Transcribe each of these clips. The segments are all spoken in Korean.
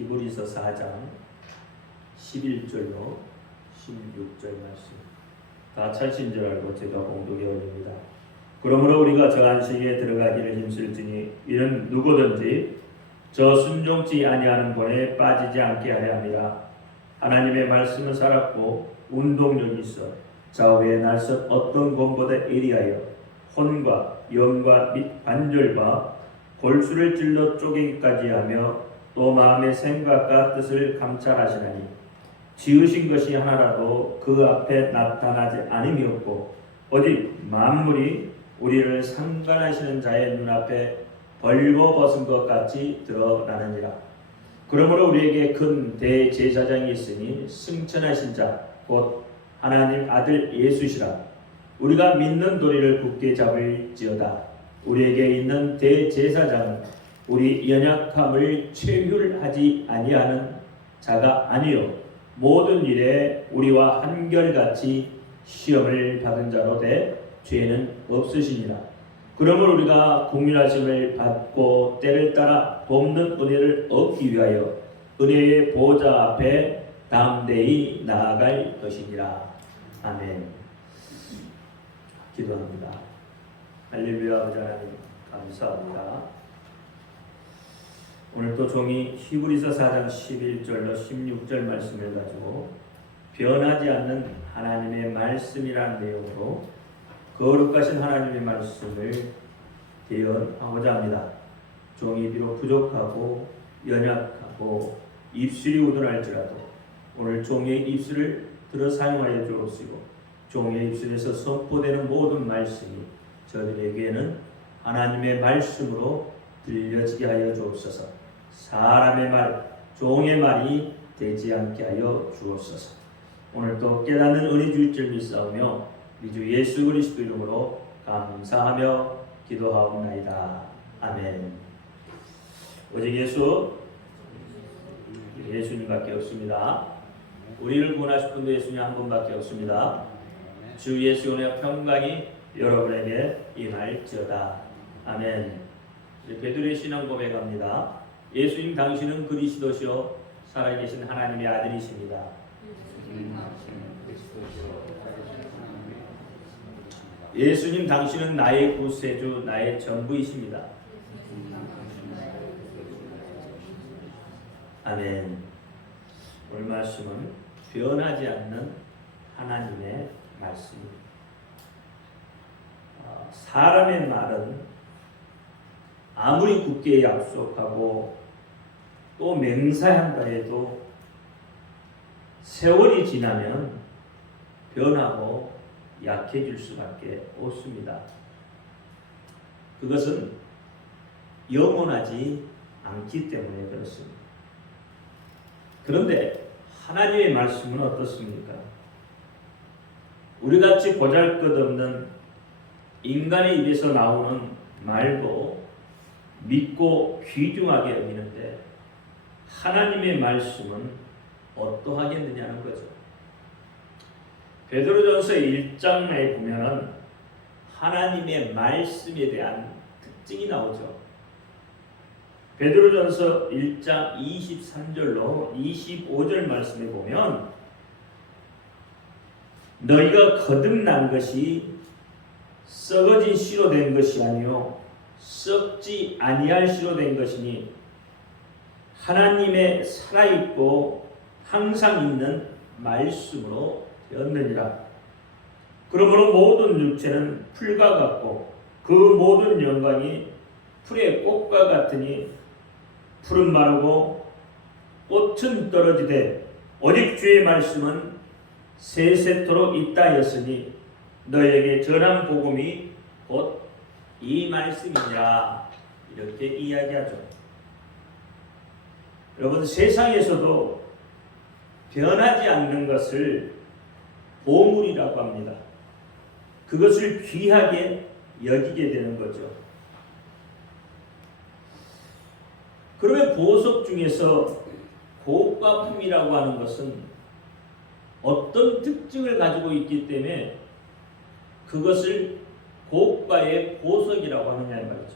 히브리서 4장 11절로 16절 말씀. 다 찾으신 줄 알고 제가 공독해 올립니다. 그러므로 우리가 저 안식에 들어가기를 힘쓸지니 이는 누구든지 저 순종치 아니하는 본에 빠지지 않게 하려 함이라. 하나님의 말씀은 살았고 운동력이 있어 좌우에 날선 어떤 검보다 예리하여 혼과 영과 및 관절과 골수를 찔러 쪼개기까지 하며 또 마음의 생각과 뜻을 감찰하시나니 지으신 것이 하나라도 그 앞에 나타나지 않음이 없고 오직 만물이 우리를 상관하시는 자의 눈앞에 벌거벗은 것 같이 드러나느니라. 그러므로 우리에게 큰 대제사장이 있으니 승천하신 자 곧 하나님 아들 예수시라. 우리가 믿는 도리를 굳게 잡을지어다. 우리에게 있는 대제사장은 우리 연약함을 체휼하지 아니하는 자가 아니요 모든 일에 우리와 한결같이 시험을 받은 자로 돼 죄는 없으시니라. 그러므로 우리가 국률하심을 받고 때를 따라 돕는 은혜를 얻기 위하여 은혜의 보좌 앞에 담대히 나아갈 것이니라. 아멘. 기도합니다. 할렐루야. 아버지 하나님 감사합니다. 오늘 또 종이 히브리서 4장 11절로 16절 말씀을 가지고 변하지 않는 하나님의 말씀이라는 내용으로 거룩하신 하나님의 말씀을 대언하고자 합니다. 종이 비록 부족하고 연약하고 입술이 우둔할지라도 오늘 종의 입술을 들어 사용하여 주옵시고 종의 입술에서 선포되는 모든 말씀이 저들에게는 하나님의 말씀으로 들려지게 하여 주옵소서. 사람의 말, 종의 말이 되지 않게 하여 주옵소서. 오늘도 깨닫는 은혜 주실 줄 믿사오며 우리 예수 그리스도 이름으로 감사하며 기도하옵나이다. 아멘. 오직 예수님밖에 없습니다. 우리를 구원하실 분도 예수님 한 분밖에 없습니다. 주 예수 은혜와 평강이 여러분에게 임할지어다. 아멘. 베드로의 신앙 고백합니다. 예수님 당신은 그리스도시요 살아계신 하나님의 아들이십니다. 예수님 당신은 나의 구세주, 나의 전부이십니다. 아멘. 오늘 말씀은 변하지 않는 하나님의 말씀입니다. 사람의 말은 아무리 굳게 약속하고 또 맹세한다 해도 세월이 지나면 변하고 약해질 수밖에 없습니다. 그것은 영원하지 않기 때문에 그렇습니다. 그런데 하나님의 말씀은 어떻습니까? 우리같이 보잘것없는 인간의 입에서 나오는 말도 믿고 귀중하게 여기는데 하나님의 말씀은 어떠하겠느냐는 거죠. 베드로전서 1장에 보면 하나님의 말씀에 대한 특징이 나오죠. 베드로전서 1장 23절로 25절 말씀에 보면 너희가 거듭난 것이 썩어진 씨로 된 것이 아니요 썩지 아니할 씨로 된 것이니 하나님의 살아있고 항상 있는 말씀으로 되었느니라. 그러므로 모든 육체는 풀과 같고 그 모든 영광이 풀의 꽃과 같으니 풀은 마르고 꽃은 떨어지되 오직 주의 말씀은 세세토록 있다 하였으니 너에게 전한 복음이 곧 이 말씀이냐 이렇게 이야기하죠. 여러분 세상에서도 변하지 않는 것을 보물이라고 합니다. 그것을 귀하게 여기게 되는 거죠. 그러면 보석 중에서 고가품이라고 하는 것은 어떤 특징을 가지고 있기 때문에 그것을 고가의 보석이라고 하느냐 이 말이죠.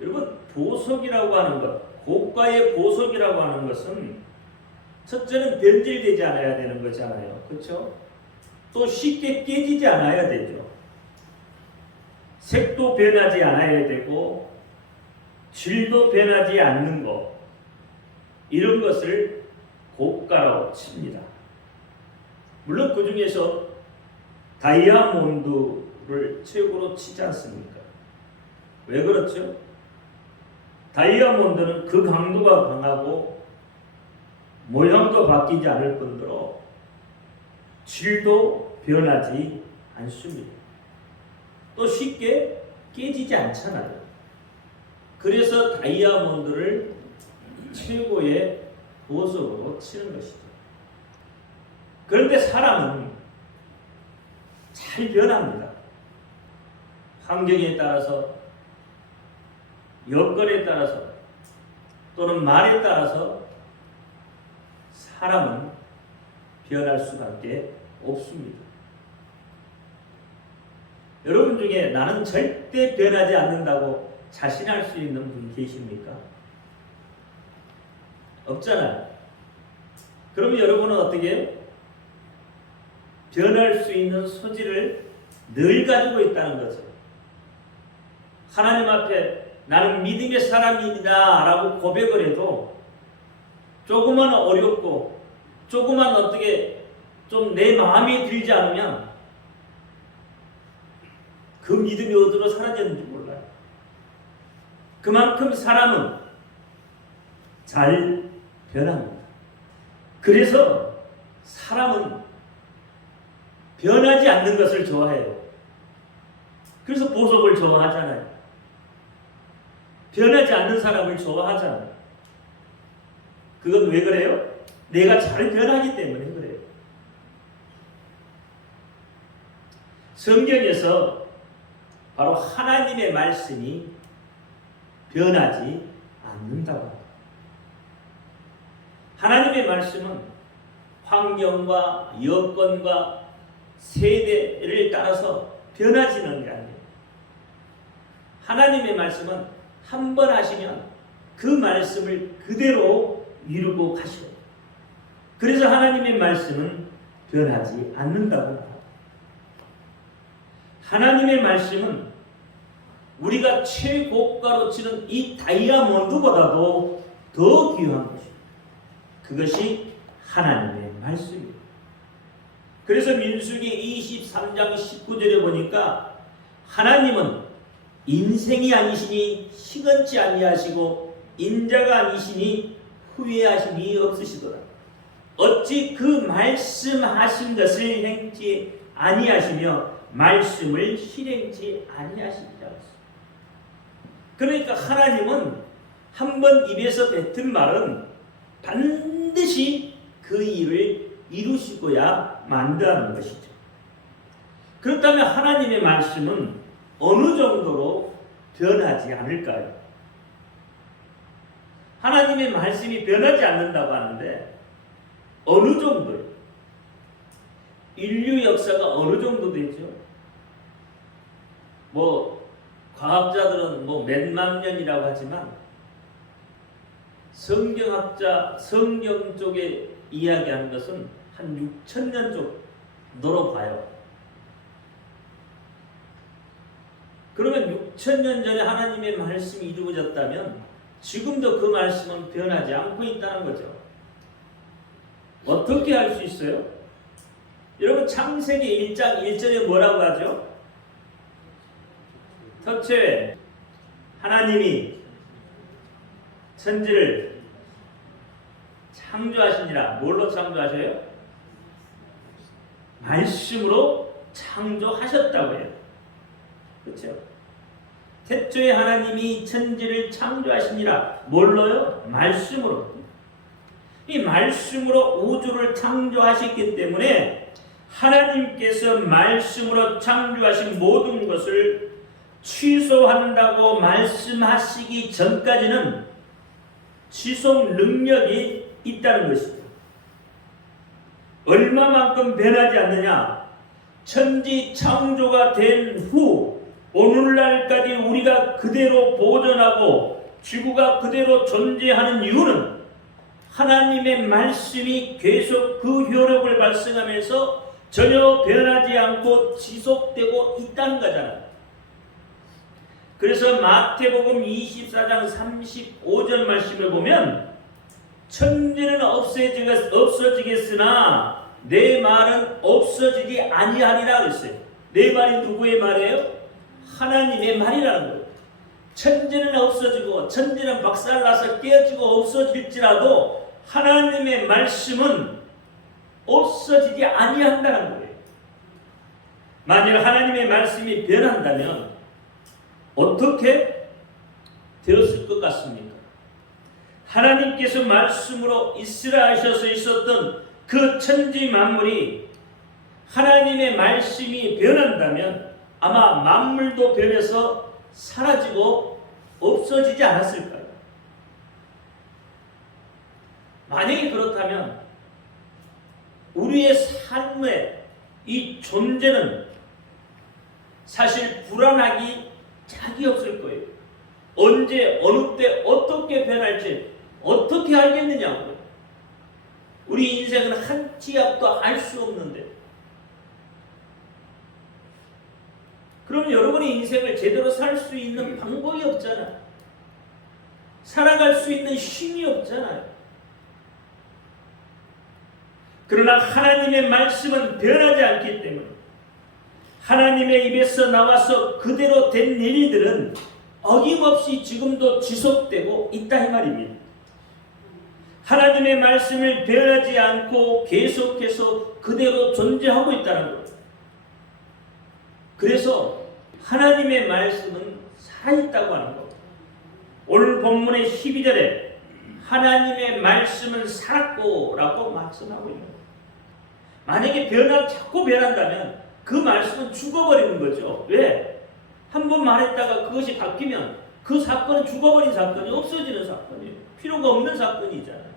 여러분 보석이라고 하는 것, 고가의 보석이라고 하는 것은 첫째는 변질되지 않아야 되는 거잖아요. 그렇죠? 또 쉽게 깨지지 않아야 되죠. 색도 변하지 않아야 되고 질도 변하지 않는 것, 이런 것을 고가라고 칩니다. 물론 그 중에서 다이아몬드를 최고로 치지 않습니까? 왜 그렇죠? 다이아몬드는 그 강도가 강하고 모양도 바뀌지 않을 뿐더러 질도 변하지 않습니다. 또 쉽게 깨지지 않잖아요. 그래서 다이아몬드를 최고의 보석으로 치는 것이죠. 그런데 사람은 잘 변합니다. 환경에 따라서, 여건에 따라서, 또는 말에 따라서 사람은 변할 수밖에 없습니다. 여러분 중에 나는 절대 변하지 않는다고 자신할 수 있는 분 계십니까? 없잖아요. 그러면 여러분은 어떻게 해요? 변할 수 있는 소질을 늘 가지고 있다는 거죠. 하나님 앞에 나는 믿음의 사람입니다 라고 고백을 해도 조금만 어렵고 조금만 어떻게 좀 내 마음에 들지 않으면 그 믿음이 어디로 사라졌는지 몰라요. 그만큼 사람은 잘 변합니다. 그래서 사람은 변하지 않는 것을 좋아해요. 그래서 보석을 좋아하잖아요. 변하지 않는 사람을 좋아하잖아요. 그건 왜 그래요? 내가 잘 변하기 때문에 그래요. 성경에서 바로 하나님의 말씀이 변하지 않는다고 합니다. 하나님의 말씀은 환경과 여건과 세대를 따라서 변하지는 게 아니에요. 하나님의 말씀은 한 번 하시면 그 말씀을 그대로 이루고 가셔요. 그래서 하나님의 말씀은 변하지 않는다고 합니다. 하나님의 말씀은 우리가 최고가로 치는 이 다이아몬드보다도 더 귀한 것입니다. 그것이 하나님의 말씀입니다. 그래서 민수기 23장 19절에 보니까 하나님은 인생이 아니시니 시건치 아니하시고 인자가 아니시니 후회하심이 없으시더라. 어찌 그 말씀하신 것을 행치 아니하시며 말씀을 실행치 아니하시리라. 그러니까 하나님은 한 번 입에서 뱉은 말은 반드시 그 일을 이루시고야 만다는 것이죠. 그렇다면 하나님의 말씀은 어느 정도로 변하지 않을까요? 하나님의 말씀이 변하지 않는다고 하는데 어느 정도요? 인류 역사가 어느 정도 되죠? 과학자들은 몇만 년이라고 하지만 성경학자, 성경 쪽에 이야기하는 것은 한 6,000년 정도로 봐요. 그러면 6,000년 전에 하나님의 말씀이 이루어졌다면 지금도 그 말씀은 변하지 않고 있다는 거죠. 어떻게 할 수 있어요? 여러분 창세기 1장 1절에 뭐라고 하죠? 첫째, 하나님이 천지를 창조하시니라. 뭘로 창조하셔요? 말씀으로 창조하셨다고 해요. 그렇죠? 태초에 하나님이 천지를 창조하시니라. 뭘로요? 말씀으로. 이 말씀으로 우주를 창조하셨기 때문에 하나님께서 말씀으로 창조하신 모든 것을 취소한다고 말씀하시기 전까지는 지속 능력이 있다는 것입니다. 얼마만큼 변하지 않느냐? 천지 창조가 된 후 오늘날까지 우리가 그대로 보존하고 지구가 그대로 존재하는 이유는 하나님의 말씀이 계속 그 효력을 발생하면서 전혀 변하지 않고 지속되고 있다는 거잖아요. 그래서 마태복음 24장 35절 말씀을 보면 천지는 없어지겠으나 내 말은 없어지지 아니하리라 그랬어요. 내 말이 누구의 말이에요? 하나님의 말이라는 거예요. 천지는 없어지고 천지는 박살나서 깨어지고 없어질지라도 하나님의 말씀은 없어지지 아니한다는 거예요. 만일 하나님의 말씀이 변한다면 어떻게 되었을 것 같습니까? 하나님께서 말씀으로 있으라 하셔서 있었던 그 천지 만물이 하나님의 말씀이 변한다면 아마 만물도 변해서 사라지고 없어지지 않았을까요? 만약에 그렇다면 우리의 삶의 이 존재는 사실 불안하기 짝이 없을 거예요. 언제 어느 때 어떻게 변할지 어떻게 알겠느냐고요. 우리 인생은 한 치 앞도 알 수 없는데, 그럼 여러분의 인생을 제대로 살 수 있는 방법이 없잖아요. 살아갈 수 있는 힘이 없잖아요. 그러나 하나님의 말씀은 변하지 않기 때문에 하나님의 입에서 나와서 그대로 된 일들은 어김없이 지금도 지속되고 있다 이 말입니다. 하나님의 말씀을 변하지 않고 계속해서 그대로 존재하고 있다는 거예요. 그래서 하나님의 말씀은 살아있다고 하는 거예요. 오늘 본문의 12절에 하나님의 말씀은 살았고 라고 말씀하고 있는 거예요. 만약에 자꾸 변한다면 그 말씀은 죽어버리는 거죠. 왜? 한 번 말했다가 그것이 바뀌면 그 사건은 죽어버린 사건이 없어지는 사건이에요. 필요가 없는 사건이잖아요.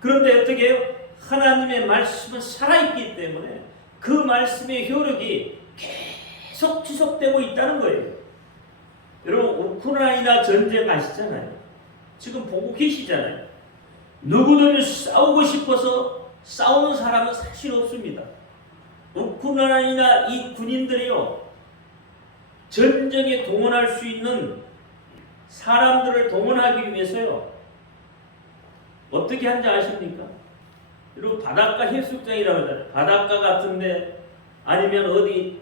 그런데 어떻게 해요? 하나님의 말씀은 살아있기 때문에 그 말씀의 효력이 계속 지속되고 있다는 거예요. 여러분 우크라이나 전쟁 아시잖아요. 지금 보고 계시잖아요. 누구든 싸우고 싶어서 싸우는 사람은 사실 없습니다. 우크라이나 이 군인들이요, 전쟁에 동원할 수 있는 사람들을 동원하기 위해서요, 어떻게 하는지 아십니까? 여러분 바닷가 해수욕장이라고 하잖아요. 바닷가 같은데 아니면 어디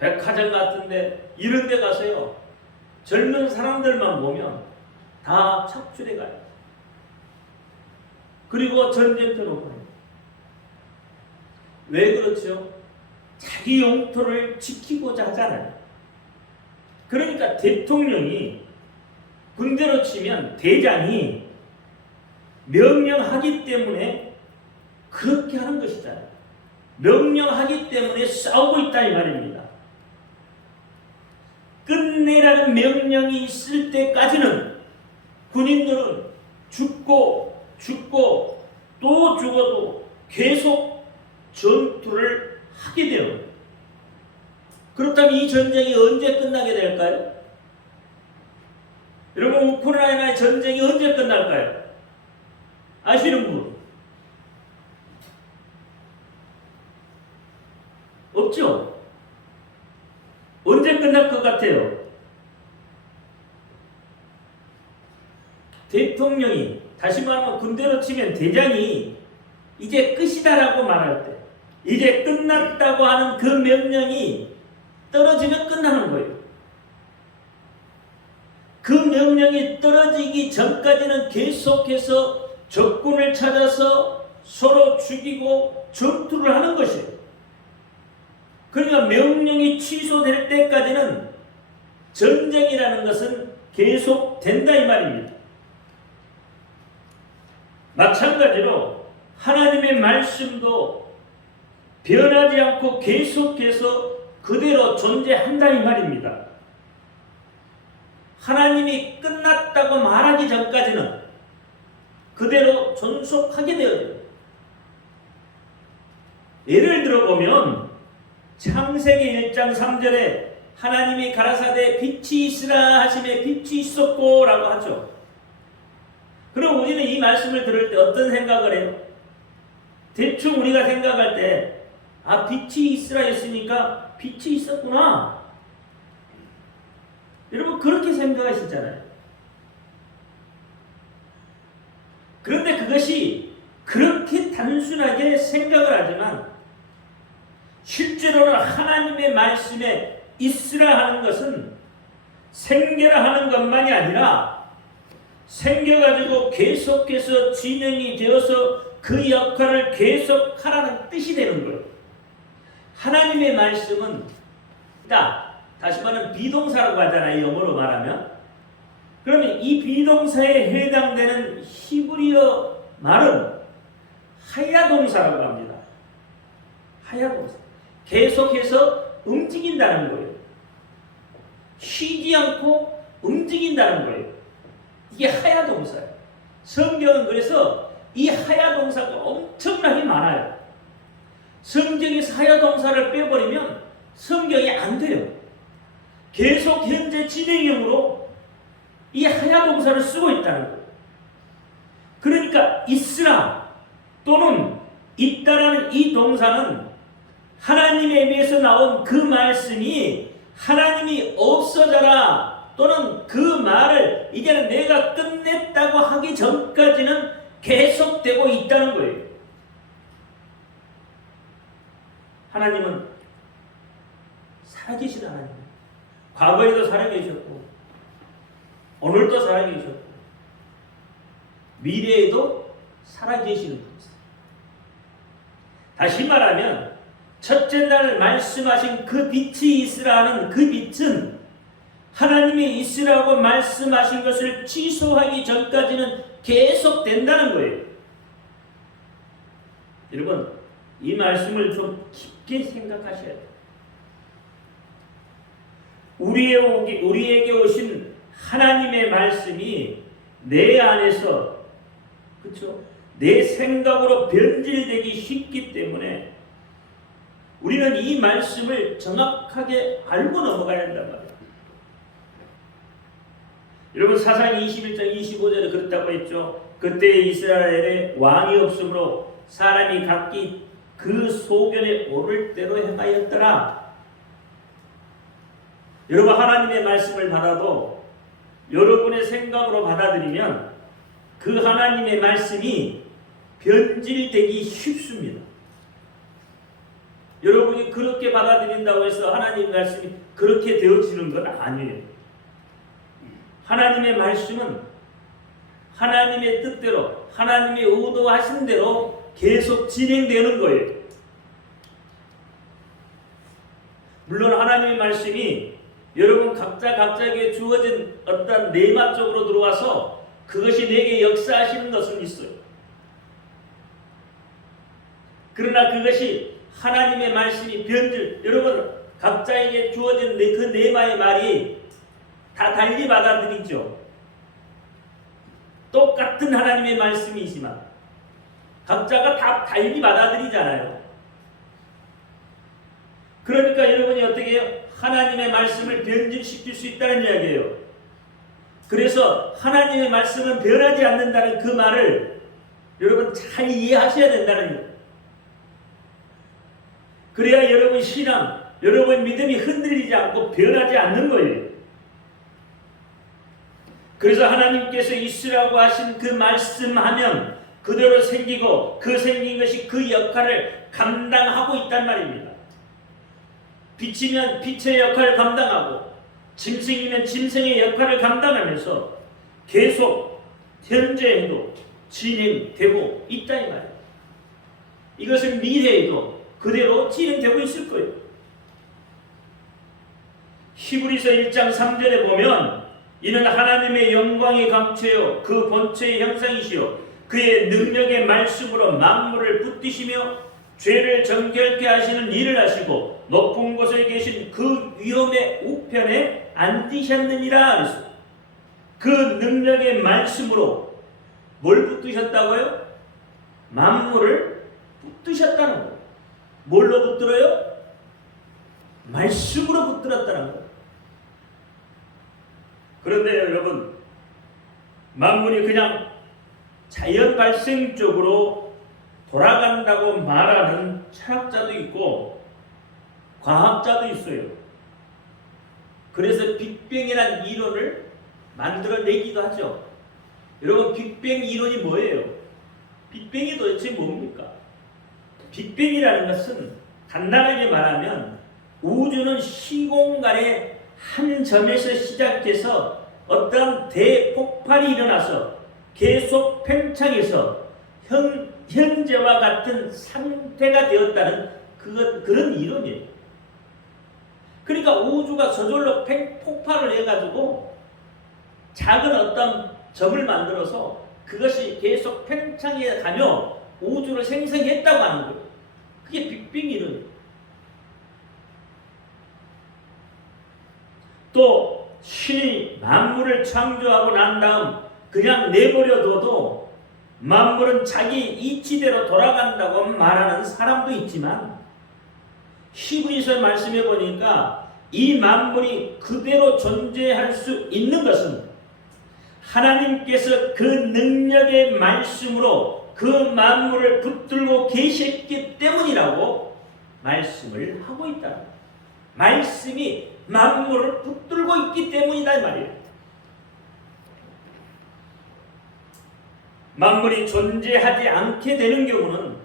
백화점 같은데 이런 데 가서요, 젊은 사람들만 보면 다 착출해 가요. 그리고 전쟁터로 보내요. 왜 그렇죠? 자기 영토를 지키고자 하잖아요. 그러니까 대통령이, 군대로 치면 대장이 명령하기 때문에 그렇게 하는 것이잖아요. 명령하기 때문에 싸우고 있다 이 말입니다. 끝내라는 명령이 있을 때까지는 군인들은 죽고 또 죽어도 계속 전투를 하게 돼요. 그렇다면 이 전쟁이 언제 끝나게 될까요? 여러분 우크라이나의 전쟁이 언제 끝날까요? 아시는 분? 없죠? 언제 끝날 것 같아요? 대통령이, 다시 말하면 군대로 치면 대장이 이제 끝이다라고 말할 때, 이제 끝났다고 하는 그 명령이 떨어지면 끝나는 거예요. 그 명령이 떨어지기 전까지는 계속해서 적군을 찾아서 서로 죽이고 전투를 하는 것이에요. 그러니까 명령이 취소될 때까지는 전쟁이라는 것은 계속된다 이 말입니다. 마찬가지로 하나님의 말씀도 변하지 않고 계속해서 그대로 존재한다 이 말입니다. 하나님이 끝났다고 말하기 전까지는 그대로 존속하게 되어져요. 예를 들어보면 창세기 1장 3절에 하나님이 가라사대 빛이 있으라 하심에 빛이 있었고 라고 하죠. 그럼 우리는 이 말씀을 들을 때 어떤 생각을 해요? 대충 우리가 생각할 때 빛이 있으라 했으니까 빛이 있었구나. 여러분 그렇게 생각하시잖아요. 그런데 그것이 그렇게 단순하게 생각을 하지만 실제로는 하나님의 말씀에 있으라 하는 것은 생겨라 하는 것만이 아니라 생겨가지고 계속해서 진행이 되어서 그 역할을 계속하라는 뜻이 되는 거예요. 하나님의 말씀은 다시 말하면 비동사라고 하잖아요. 영어로 말하면. 그러면 이 비동사에 해당되는 히브리어 말은 하야동사라고 합니다. 하야동사. 계속해서 움직인다는 거예요. 쉬지 않고 움직인다는 거예요. 이게 하야동사예요. 성경은 그래서 이 하야동사가 엄청나게 많아요. 성경에서 하야동사를 빼버리면 성경이 안 돼요. 계속 현재 진행형으로 이 하야동사를 쓰고 있다는 거예요. 그러니까 있으라 또는 있다라는 이 동사는 하나님에 의해서 나온 그 말씀이 하나님이 없어져라 또는 그 말을 이제는 내가 끝냈다고 하기 전까지는 계속되고 있다는 거예요. 하나님은 살아계신 하나님. 과거에도 살아계셨고 오늘도 살아계셨고 미래에도 살아계시는 분이세요. 다시 말하면 첫째 날 말씀하신 그 빛이 있으라는 그 빛은 하나님이 있으라고 말씀하신 것을 취소하기 전까지는 계속 된다는 거예요. 여러분 이 말씀을 좀 깊게 생각하셔야 돼요. 우리에게 오신 하나님의 말씀이 내 안에서 그렇죠? 내 생각으로 변질되기 쉽기 때문에 우리는 이 말씀을 정확하게 알고 넘어가야 한단 말이에요. 여러분 사사기 21장 25절에 그렇다고 했죠. 그때 이스라엘에 왕이 없으므로 사람이 각기 그 소견에 오를 대로 행하였더라. 여러분 하나님의 말씀을 받아도 여러분의 생각으로 받아들이면 그 하나님의 말씀이 변질되기 쉽습니다. 여러분이 그렇게 받아들인다고 해서 하나님의 말씀이 그렇게 되어지는 건 아니에요. 하나님의 말씀은 하나님의 뜻대로 하나님의 의도하신 대로 계속 진행되는 거예요. 물론 하나님의 말씀이 여러분 각자에게 주어진 어떤 내막 쪽으로 들어와서 그것이 내게 역사하시는 것은 있어요. 그러나 그것이 하나님의 말씀이 여러분 각자에게 주어진 그 내마의 말이 다 달리 받아들이죠. 똑같은 하나님의 말씀이지만 각자가 다 달리 받아들이잖아요. 그러니까 여러분이 어떻게 해요? 하나님의 말씀을 변질시킬 수 있다는 이야기예요. 그래서 하나님의 말씀은 변하지 않는다는 그 말을 여러분 잘 이해하셔야 된다는 거예요. 그래야 여러분 신앙, 여러분 믿음이 흔들리지 않고 변하지 않는 거예요. 그래서 하나님께서 있으라고 하신 그 말씀하면 그대로 생기고 그 생긴 것이 그 역할을 감당하고 있단 말입니다. 빛이면 빛의 역할을 감당하고 짐승이면 짐승의 역할을 감당하면서 계속 현재에도 진행되고 있다 이 말이에요. 이것은 미래에도 그대로 진행되고 있을 거예요. 히브리서 1장 3절에 보면 이는 하나님의 영광의 감체요 그 본체의 형상이시요 그의 능력의 말씀으로 만물을 붙드시며 죄를 정결케 하시는 일을 하시고 높은 곳에 계신 그 위엄의 우편에 앉으셨느니라 그랬어요. 그 능력의 말씀으로 뭘 붙드셨다고요? 만물을 붙드셨다는 거예요. 뭘로 붙들어요? 말씀으로 붙들었다는 거예요. 그런데 여러분 만물이 그냥 자연 발생적으로 돌아간다고 말하는 철학자도 있고 과학자도 있어요. 그래서 빅뱅이라는 이론을 만들어내기도 하죠. 여러분, 빅뱅 이론이 뭐예요? 빅뱅이 도대체 뭡니까? 빅뱅이라는 것은 간단하게 말하면 우주는 시공간의 한 점에서 시작해서 어떤 대폭발이 일어나서 계속 팽창해서 현재와 같은 상태가 되었다는 그런 이론이에요. 그러니까 우주가 저절로 폭발을 해가지고 작은 어떤 점을 만들어서 그것이 계속 팽창해 가며 우주를 생성했다고 하는 거예요. 그게 빅뱅 이론이에요. 또 신이 만물을 창조하고 난 다음 그냥 내버려둬도 만물은 자기 이치대로 돌아간다고 말하는 사람도 있지만 히브리서 말씀해 보니까 이 만물이 그대로 존재할 수 있는 것은 하나님께서 그 능력의 말씀으로 그 만물을 붙들고 계셨기 때문이라고 말씀을 하고 있다. 말씀이 만물을 붙들고 있기 때문이다 이 말이에요. 만물이 존재하지 않게 되는 경우는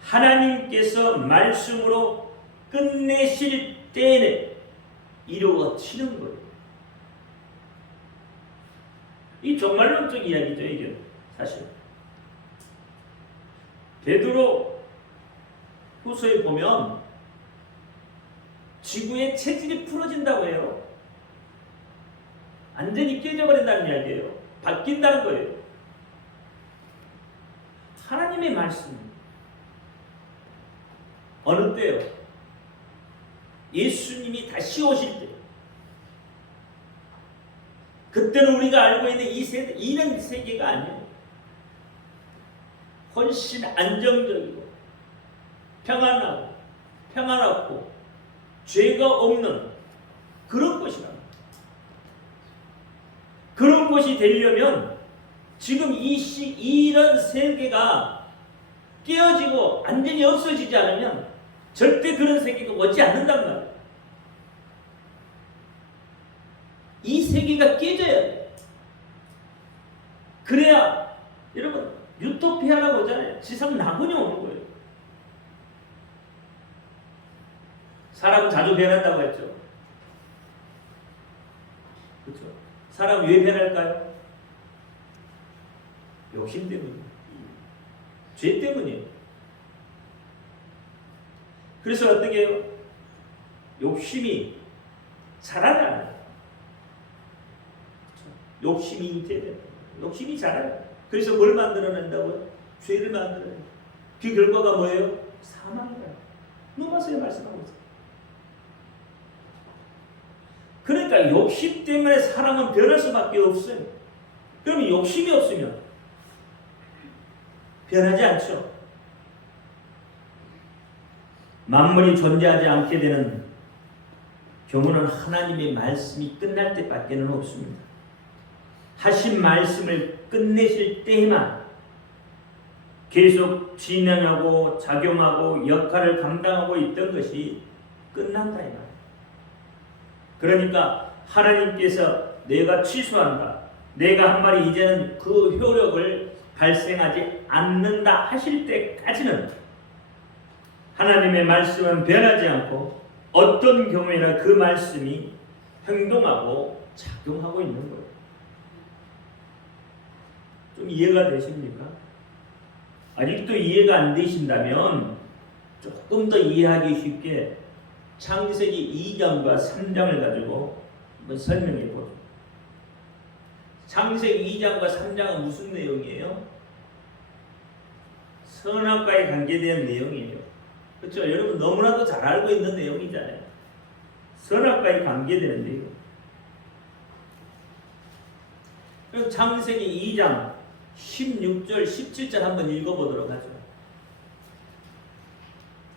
하나님께서 말씀으로 끝내실 때에 이루어지는 거예요. 이 종말론적 이야기죠, 이게 사실. 베드로 후서에 보면 지구의 체질이 풀어진다고 해요. 완전히 깨져버린다는 이야기예요. 바뀐다는 거예요. 하나님의 말씀. 어느 때요? 예수님이 다시 오실 때. 그때는 우리가 알고 있는 이 세대, 이런 세계가 아니에요. 훨씬 안정적이고 평안하고 죄가 없는 그런 곳이랍니다. 그런 곳이 되려면 지금 이런 세계가 깨어지고 완전히 없어지지 않으면 절대 그런 세계가 오지 않는단 말이에요. 이 세계가 깨져야 돼요. 그래야 여러분 유토피아라고 하잖아요. 지상 낙원이 오는 거예요. 사람은 자주 변한다고 했죠. 그렇죠? 사람 왜 변할까요? 욕심 때문이에요. 죄 때문이에요. 그래서 어떻게 해요? 욕심이 자라나요. 욕심이 잉태돼요. 욕심이 자라요. 그래서 뭘 만들어낸다고요? 죄를 만들어내요. 그 결과가 뭐예요? 사망이에요. 누가서에 말씀하고 있어요. 그러니까 욕심 때문에 사람은 변할 수밖에 없어요. 그러면 욕심이 없으면 변하지 않죠. 만물이 존재하지 않게 되는 경우는 하나님의 말씀이 끝날 때밖에는 없습니다. 하신 말씀을 끝내실 때에만 계속 진행하고 작용하고 역할을 감당하고 있던 것이 끝난다 이 말이에요. 그러니까 하나님께서 내가 취소한다, 내가 한 말이 이제는 그 효력을 발생하지 않는다 하실 때까지는 하나님의 말씀은 변하지 않고 어떤 경우에나 그 말씀이 행동하고 작용하고 있는 거예요. 좀 이해가 되십니까? 아직도 이해가 안 되신다면 조금 더 이해하기 쉽게 창세기 2장과 3장을 가지고 한번 설명해 보죠. 창세기 2장과 3장은 무슨 내용이에요? 선악과에 관계된 내용이에요. 그렇죠? 여러분 너무나도 잘 알고 있는 내용이잖아요. 선악과에 관계되는 내용. 그럼 창세기 2장 16절, 17절 한번 읽어보도록 하죠.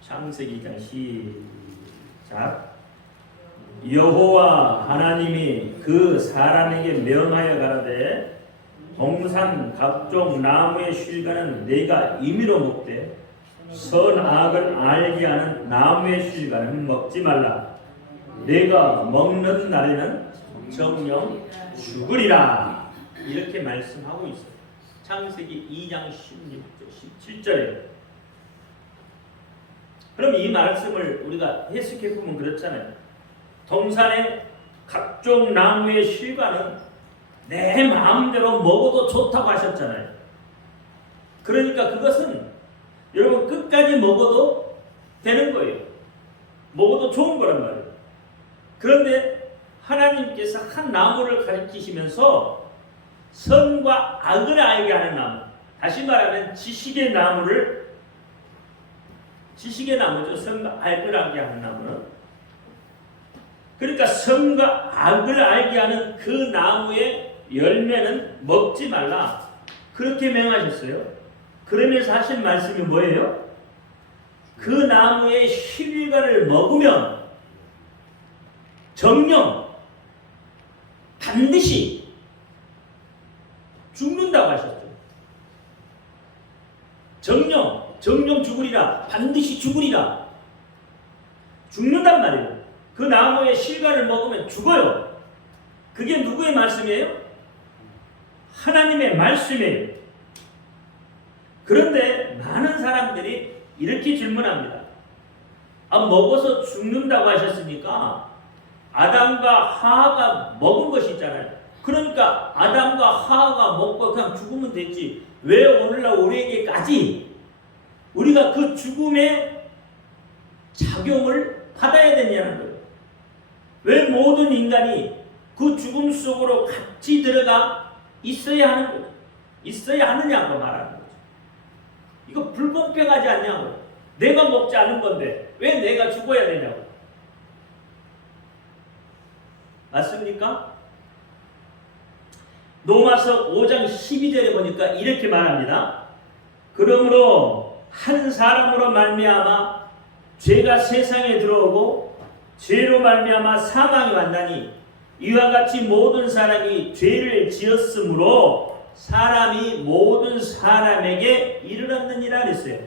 창세기 2장 시작. 여호와 하나님이 그 사람에게 명하여 가라되 동산 각종 나무의 실과는 내가 임의로 먹되 선악을 알게 하는 나무의 실과는 먹지 말라. 내가 먹는 날에는 정령 죽으리라. 이렇게 말씀하고 있어요. 창세기 2장 17절에. 그럼 이 말씀을 우리가 해석해 보면 그렇잖아요. 동산의 각종 나무의 실과는 내 마음대로 먹어도 좋다고 하셨잖아요. 그러니까 그것은 여러분 끝까지 먹어도 되는 거예요. 먹어도 좋은 거란 말이에요. 그런데 하나님께서 한 나무를 가리키시면서 선과 악을 알게 하는 나무, 다시 말하면 지식의 나무죠. 선과 악을 알게 하는 나무는. 그러니까 선과 악을 알게 하는 그 나무의 열매는 먹지 말라. 그렇게 명하셨어요. 그러면서 하신 말씀이 뭐예요? 그 나무의 실과를 먹으면 정령 반드시 죽는다고 하셨죠. 정령 죽으리라. 반드시 죽으리라. 죽는단 말이에요. 그 나무의 실과를 먹으면 죽어요. 그게 누구의 말씀이에요? 하나님의 말씀이에요. 그런데 많은 사람들이 이렇게 질문합니다. 먹어서 죽는다고 하셨으니까 아담과 하와가 먹은 것이 있잖아요. 그러니까 아담과 하와가 먹고 그냥 죽으면 됐지. 왜 오늘날 우리에게까지 우리가 그 죽음의 작용을 받아야 되냐는 거예요. 왜 모든 인간이 그 죽음 속으로 같이 들어가 있어야 하는 거예요. 있어야 하느냐고 말하는 거죠. 이거 불공평하지 않냐고. 내가 먹지 않은 건데 왜 내가 죽어야 되냐고. 맞습니까? 로마서 5장 12절에 보니까 이렇게 말합니다. 그러므로 한 사람으로 말미암아 죄가 세상에 들어오고 죄로 말미암아 사망이 왔나니 이와 같이 모든 사람이 죄를 지었으므로 사람이 모든 사람에게 이르렀느니라 그랬어요.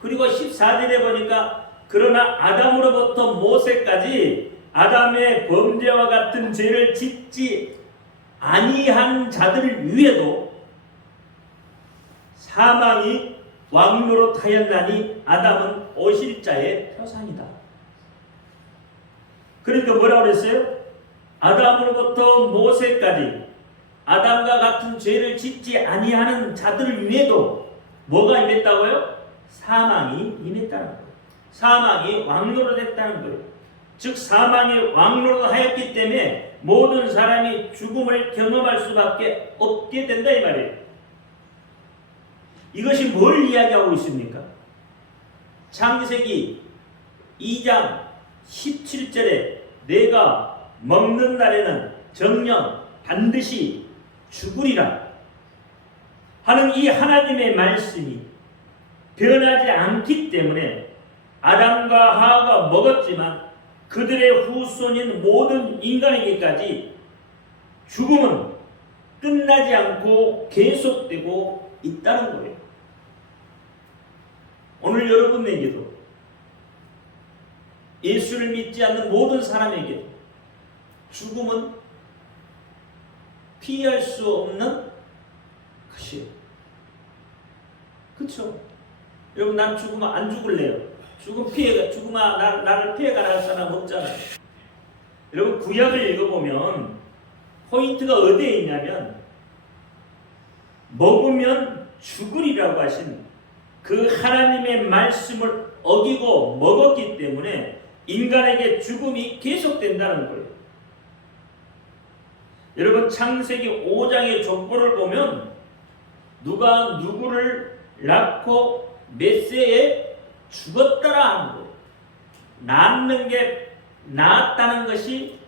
그리고 14절에 보니까 그러나 아담으로부터 모세까지 아담의 범죄와 같은 죄를 짓지 아니한 자들 위에도 사망이 왕노릇하였나니 아담은 오실자의 표상이다. 그러니까 뭐라고 그랬어요? 아담으로부터 모세까지 아담과 같은 죄를 짓지 아니하는 자들 위에도 뭐가 임했다고요? 사망이 임했다는 거예요. 사망이 왕노릇했다는 거예요. 즉 사망이 왕노릇하였기 때문에 모든 사람이 죽음을 경험할 수밖에 없게 된다 이 말이에요. 이것이 뭘 이야기하고 있습니까? 창세기 2장 17절에 내가 먹는 날에는 정녕 반드시 죽으리라 하는 이 하나님의 말씀이 변하지 않기 때문에 아담과 하와가 먹었지만 그들의 후손인 모든 인간에게까지 죽음은 끝나지 않고 계속되고 있다는 거예요. 오늘 여러분에게도 예수를 믿지 않는 모든 사람에게도 죽음은 피할 수 없는 것이에요. 그렇죠? 여러분 난 죽으면 안 죽을래요. 죽으면 나를 피해가라는 사람 없잖아요. 여러분 구약을 읽어보면 포인트가 어디에 있냐면 먹으면 죽으리라고 하신 그 하나님의 말씀을 어기고 먹었기 때문에 인간에게 죽음이 계속된다는 거예요. 여러분 창세기 5장의 족보를 보면 누가 누구를 낳고 몇 세에 죽었더라 하는 거예요. 낳는 게 낳았다는 것이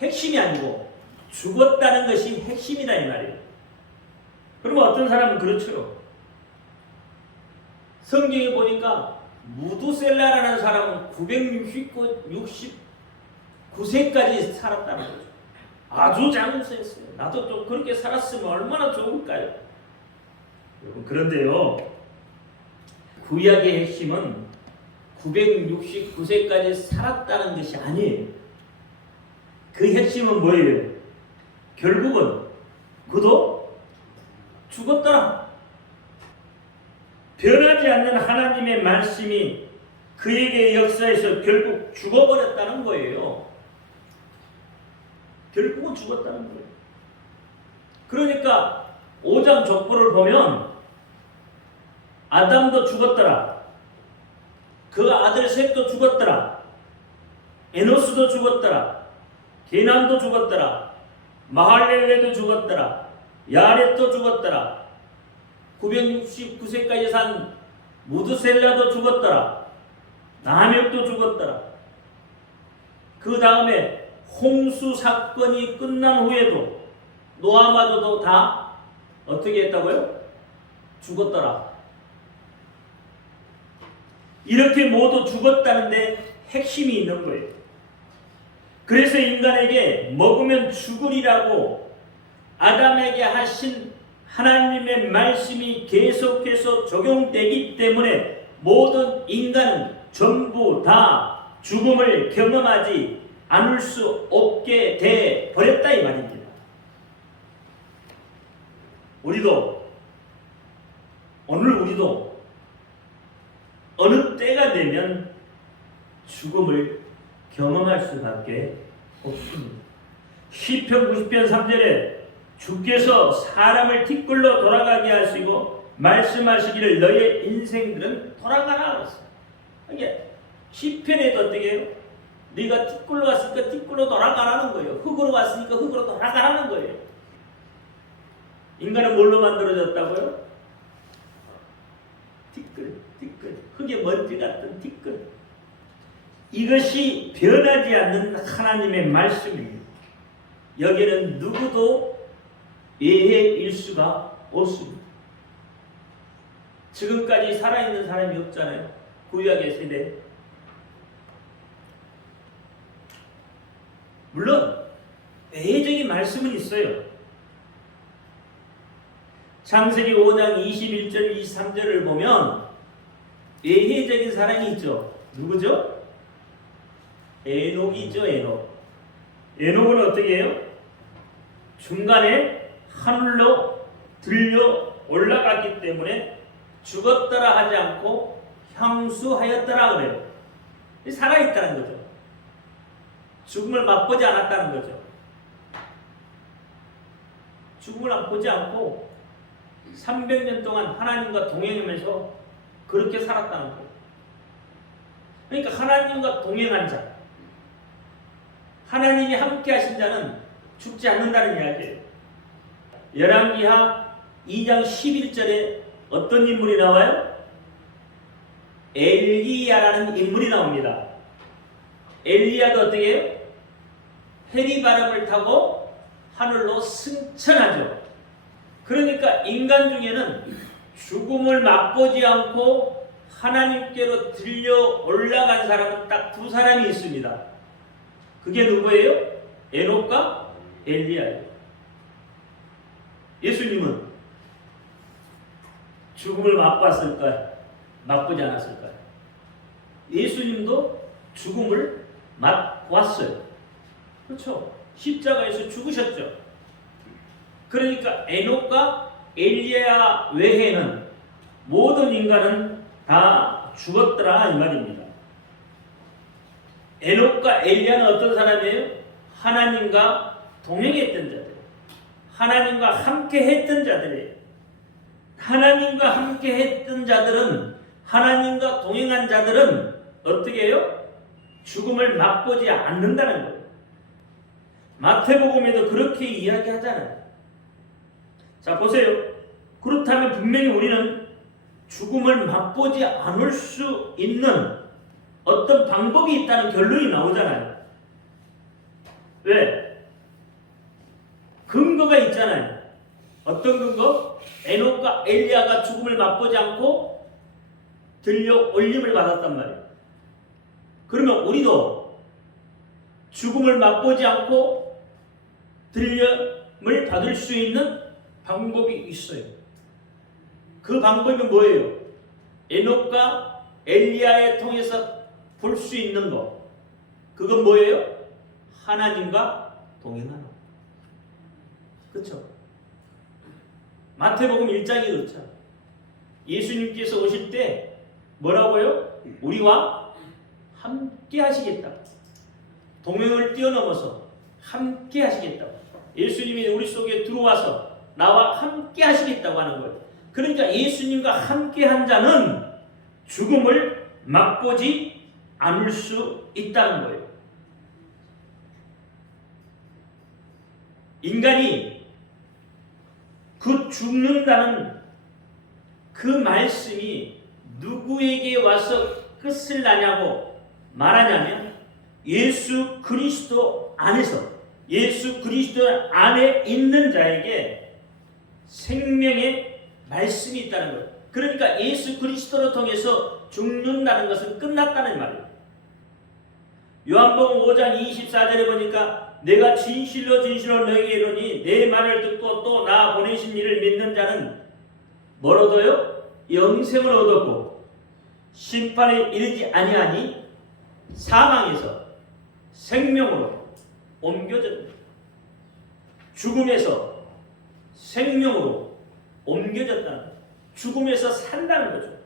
핵심이 아니고 죽었다는 것이 핵심이다 이 말이에요. 그러면 어떤 사람은 그렇죠. 성경에 보니까 무두셀라라는 사람은 969세까지 살았다는 거죠. 아주 장수했어요. 나도 좀 그렇게 살았으면 얼마나 좋을까요? 여러분, 그런데요, 구약의 핵심은 969세까지 살았다는 것이 아니에요. 그 핵심은 뭐예요? 결국은 그도 죽었더라. 변하지 않는 하나님의 말씀이 그에게 역사에서 결국 죽어버렸다는 거예요. 결국은 죽었다는 거예요. 그러니까 5장 족보를 보면 아담도 죽었더라. 그 아들 셋도 죽었더라. 에노스도 죽었더라. 게남도 죽었더라. 마할렐레도 죽었더라. 야렛도 죽었더라. 969세까지 산 무드셀라도 죽었더라. 나멕도 죽었더라. 그 다음에 홍수 사건이 끝난 후에도 노아마저도 다 어떻게 했다고요? 죽었더라. 이렇게 모두 죽었다는데 핵심이 있는 거예요. 그래서 인간에게 먹으면 죽으리라고 아담에게 하신 하나님의 말씀이 계속해서 적용되기 때문에 모든 인간은 전부 다 죽음을 경험하지 않을 수 없게 돼 버렸다 이 말입니다. 오늘 우리도 어느 때가 되면 죽음을 경험할 수밖에 없습니다. 시편 90편 3절에 주께서 사람을 티끌로 돌아가게 하시고 말씀하시기를 너의 인생들은 돌아가라 그랬어요. 이게 시편에도 어떻게 해요? 네가 티끌로 왔으니까 티끌로 돌아가라는 거예요. 흙으로 왔으니까 흙으로 돌아가라는 거예요. 인간은 뭘로 만들어졌다고요? 티끌. 흙에 먼지 같은 티끌. 이것이 변하지 않는 하나님의 말씀입니다. 여기에는 누구도 예외일 수가 없습니다. 지금까지 살아있는 사람이 없잖아요. 구약의 세대. 물론 예외적인 말씀은 있어요. 창세기 5장 21절 23절을 보면 예외적인 사람이 있죠. 누구죠? 에녹이죠. 에녹은 어떻게 해요? 중간에 하늘로 들려 올라갔기 때문에 죽었더라 하지 않고 향수하였더라 그래요. 살아있다는 거죠. 죽음을 맛보지 않았다는 거죠. 죽음을 보지 않고 300년 동안 하나님과 동행하면서 그렇게 살았다는 거예요. 그러니까 하나님과 동행한 자, 하나님이 함께 하신 자는 죽지 않는다는 이야기예요. 열왕기하 2장 11절에 어떤 인물이 나와요? 엘리야라는 인물이 나옵니다. 엘리야도 어떻게 해요? 해리바람을 타고 하늘로 승천하죠. 그러니까 인간 중에는 죽음을 맛보지 않고 하나님께로 들려 올라간 사람은 딱 두 사람이 있습니다. 그게 누구예요? 에녹과 엘리야예요. 예수님은 죽음을 맛봤을까요? 맛보지 않았을까요? 예수님도 죽음을 맛보았어요. 그렇죠? 십자가에서 죽으셨죠. 그러니까 에녹과 엘리야 외에는 모든 인간은 다 죽었더라 이 말입니다. 에녹과 엘리야는 어떤 사람이에요? 하나님과 동행했던 자들, 하나님과 함께 했던 자들이에요. 하나님과 함께 했던 자들은, 하나님과 동행한 자들은 어떻게 해요? 죽음을 맛보지 않는다는 거예요. 마태복음에도 그렇게 이야기하잖아요. 자, 보세요. 그렇다면 분명히 우리는 죽음을 맛보지 않을 수 있는 어떤 방법이 있다는 결론이 나오잖아요. 왜? 근거가 있잖아요. 어떤 근거? 에녹과 엘리야가 죽음을 맛보지 않고 들려 올림을 받았단 말이에요. 그러면 우리도 죽음을 맛보지 않고 들림을 받을 수 있는 방법이 있어요. 그 방법이 뭐예요? 에녹과 엘리야에 통해서 볼 수 있는 것. 그건 뭐예요? 하나님과 동행하는 것. 그렇죠? 마태복음 1장이 그렇죠. 예수님께서 오실 때 뭐라고요? 우리와 함께 하시겠다. 동행을 뛰어넘어서 함께 하시겠다고. 예수님이 우리 속에 들어와서 나와 함께 하시겠다고 하는 거예요. 그러니까 예수님과 함께 한 자는 죽음을 맛보지 않을 수 있다는 거예요. 인간이 그 죽는다는 그 말씀이 누구에게 와서 끝을 나냐고 말하냐면 예수 그리스도 안에서, 예수 그리스도 안에 있는 자에게 생명의 말씀이 있다는 거예요. 그러니까 예수 그리스도를 통해서 죽는다는 것은 끝났다는 말이에요. 요한복음 5장 24절에 보니까 내가 진실로 너에게 이르노니 내 말을 듣고 또 나 보내신 이를 믿는 자는 뭘 얻어요? 영생을 얻었고 심판에 이르지 아니하니 사망에서 생명으로 옮겨졌다. 죽음에서 생명으로 옮겨졌다는 거예요. 죽음에서 산다는 거죠.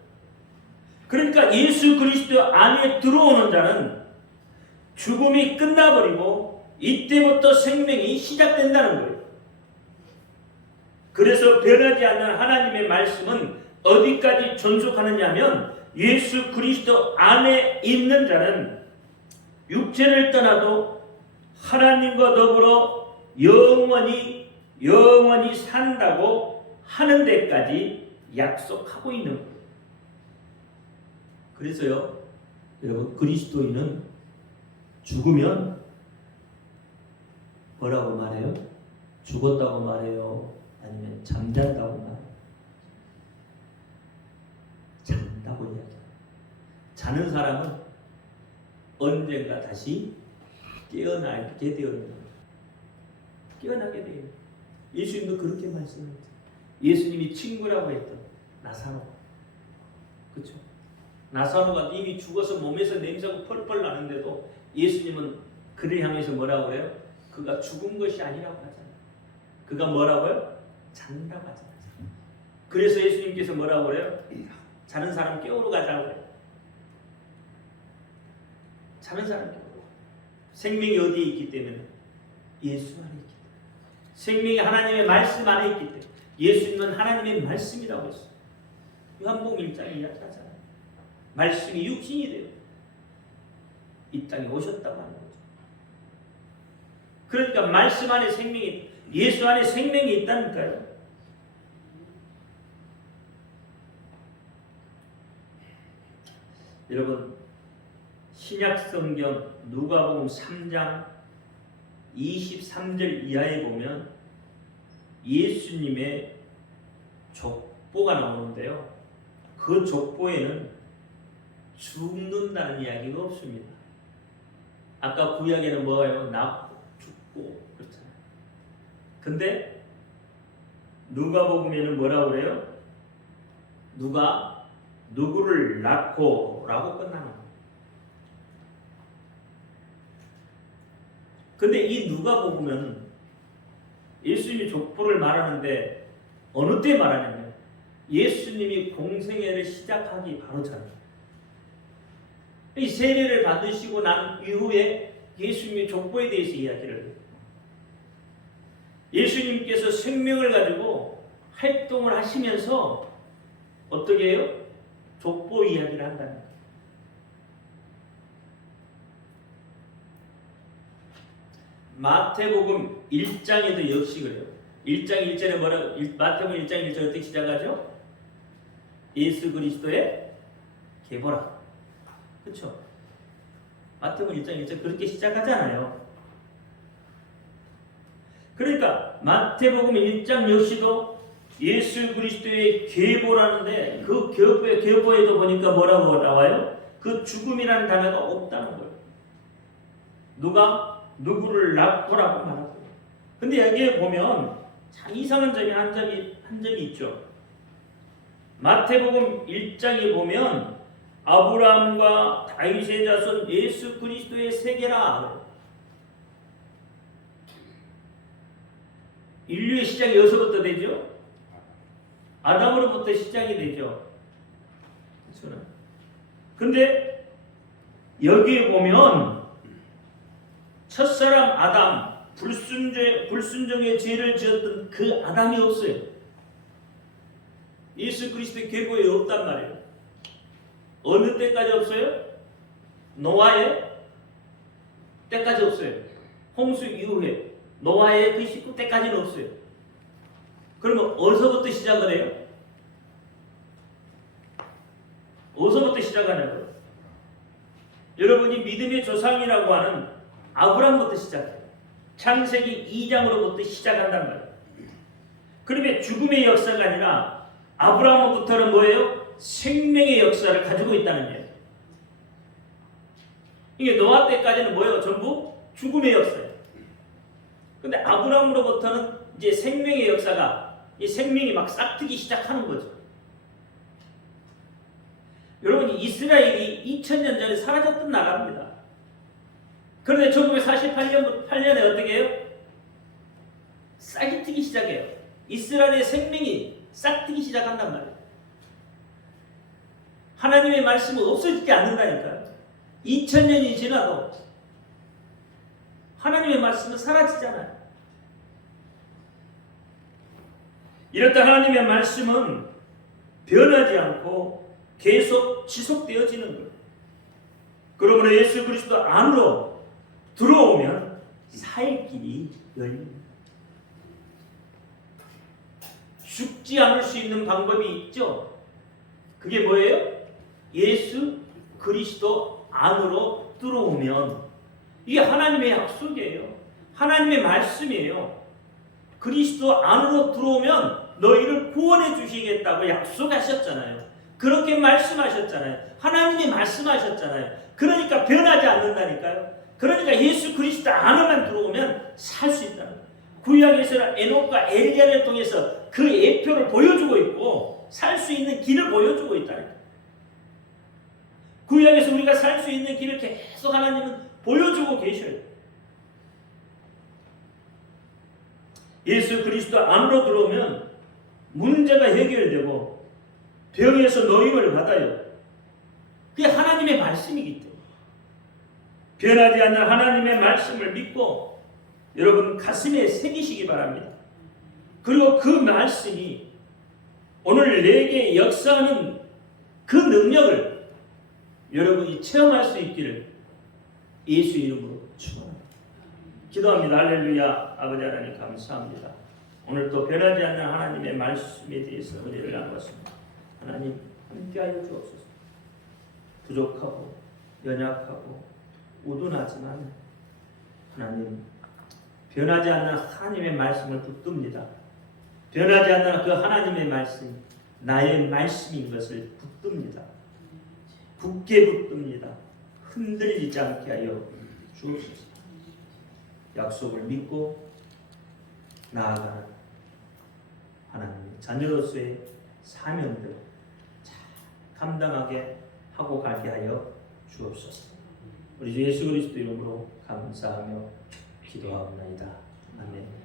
그러니까 예수 그리스도 안에 들어오는 자는 죽음이 끝나버리고 이때부터 생명이 시작된다는 거예요. 그래서 변하지 않는 하나님의 말씀은 어디까지 존속하느냐 하면 예수 그리스도 안에 있는 자는 육체를 떠나도 하나님과 더불어 영원히 산다고 하는 데까지 약속하고 있는 거예요. 그래서요, 여러분, 그리스도인은 죽으면 뭐라고 말해요? 죽었다고 말해요? 아니면 잠잔다고 말해요? 잔다고 이야기해요. 자는 사람은 언젠가 다시 깨어나게 되어 있는 거예요. 깨어나게 돼요. 예수님도 그렇게 말씀했죠. 예수님이 친구라고 했던 나사로, 그렇죠? 나사로가 이미 죽어서 몸에서 냄새가 펄펄 나는데도 예수님은 그를 향해서 뭐라고 해요? 그가 죽은 것이 아니라고 하잖아요. 그가 뭐라고요? 잔다고 하잖아요. 그래서 예수님께서 뭐라고 그래요? 자는 사람 깨우러 가자고 해요. 자는 사람 깨우러. 생명이 어디에 있기 때문에? 예수 안에 있기 때문에. 생명이 하나님의 말씀 안에 있기 때문에. 예수님은 하나님의 말씀이라고 했어요. 요한복음 1장에 이야기하잖아요. 말씀이 육신이 돼요. 이 땅에 오셨다고 하는 거죠. 그러니까 말씀 안에 생명이, 예수 안에 생명이 있다니까요. 여러분, 신약 성경 누가복음 3장 23절 이하에 보면 예수님의 족보가 나오는데요. 그 족보에는 죽는다는 이야기가 없습니다. 아까 구약에는 뭐예요? 낳고 죽고 그렇잖아요. 근데 누가복음에는 뭐라고 그래요? 누가 누구를 낳고 라고 끝나는 거예요. 근데 이 누가복음은 예수님이 족보를 말하는데 어느 때 말하냐면 예수님이 공생애를 시작하기 바로 전에, 이 세례를 받으시고 난 이후에 예수님의 족보에 대해서 이야기를 해요. 예수님께서 생명을 가지고 활동을 하시면서 어떻게 해요? 족보 이야기를 한다는 거예요. 마태복음 1장에도 역시 그래요. 1장 1절에 뭐라고? 마태복음 1장 1절 어떻게 시작하죠? 예수 그리스도의 계보라. 그렇죠? 마태복음 1장 1절 그렇게 시작하잖아요. 그러니까 마태복음 1장 역시도 예수 그리스도의 계보라는데 그 계보에도 보니까 뭐라고 나와요? 그 죽음이라는 단어가 없다는 거예요. 누가 누구를 낳고라고 말하고, 근데 여기에 보면 참 이상한 점이 한 점이 있죠. 마태복음 1장에 보면 아브라함과 다윗의 자손 예수 그리스도의 세계라. 인류의 시작이 여기서부터 되죠. 아담으로부터 시작이 되죠. 그런데 여기에 보면 첫사람 아담 불순종의 죄를 지었던 그 아담이 없어요. 예수 그리스도의 계보에 없단 말이에요. 어느 때까지 없어요? 노아의 때까지 없어요. 홍수 이후에 노아의 그 식구 때까지는 없어요. 그러면 어디서부터 시작을 해요? 어디서부터 시작하냐고요? 여러분이 믿음의 조상이라고 하는 아브라함부터 시작해요. 창세기 2장으로부터 시작한단 말이에요. 그러면 죽음의 역사가 아니라 아브라함부터는 뭐예요? 생명의 역사를 가지고 있다는 거예요. 이게 노아 때까지는 뭐예요? 전부 죽음의 역사예요. 근데 아브라함으로부터는 이제 생명의 역사가, 이 생명이 막 싹트기 시작하는 거죠. 여러분, 이스라엘이 2000년 전에 사라졌던 나라입니다. 그런데 1948년에 어떻게 해요? 싹이 트기 시작해요. 이스라엘의 생명이 싹트기 시작한단 말이에요. 하나님의 말씀은 없어지지 않는다니까요. 2000년이 지나도 하나님의 말씀은 사라지잖아요. 이럴 때 하나님의 말씀은 변하지 않고 계속 지속되어지는 거예요. 그러므로 예수 그리스도 안으로 들어오면 살 길이 열립니다. 죽지 않을 수 있는 방법이 있죠. 그게 뭐예요? 예수 그리스도 안으로 들어오면, 이게 하나님의 약속이에요. 하나님의 말씀이에요. 그리스도 안으로 들어오면 너희를 구원해 주시겠다고 약속하셨잖아요. 그렇게 말씀하셨잖아요. 하나님이 말씀하셨잖아요. 그러니까 변하지 않는다니까요. 그러니까 예수 그리스도 안으로만 들어오면 살 수 있다는 거예요. 구약에서는 에녹과 엘리야를 통해서 그 예표를 보여주고 있고 살 수 있는 길을 보여주고 있다니까요. 구약에서 우리가 살 수 있는 길을 계속 하나님은 보여주고 계셔요. 예수 그리스도 안으로 들어오면 문제가 해결되고 병에서 노임을 받아요. 그게 하나님의 말씀이기 때문에 변하지 않는 하나님의 말씀을 믿고 여러분 가슴에 새기시기 바랍니다. 그리고 그 말씀이 오늘 내게 역사하는 그 능력을 여러분이 체험할 수 있기를 예수 이름으로 축원합니다. 기도합니다. 할렐루야. 아버지 하나님 감사합니다. 오늘 또 변하지 않는 하나님의 말씀에 대해서 은혜를 나눴습니다. 하나님 함께하여 주옵소서. 부족하고 연약하고 우둔하지만 하나님 변하지 않는 하나님의 말씀을 붙듭니다. 변하지 않는 그 하나님의 말씀, 나의 말씀인 것을 붙듭니다. 굳게 붙듭니다. 흔들리지 않게 하여 주옵소서. 약속을 믿고 나아가는 하나님의 자녀로서의 사명들 감당하게 하고 가게 하여 주옵소서. 우리 주 예수 그리스도 이름으로 감사하며 기도하옵나이다. 아멘.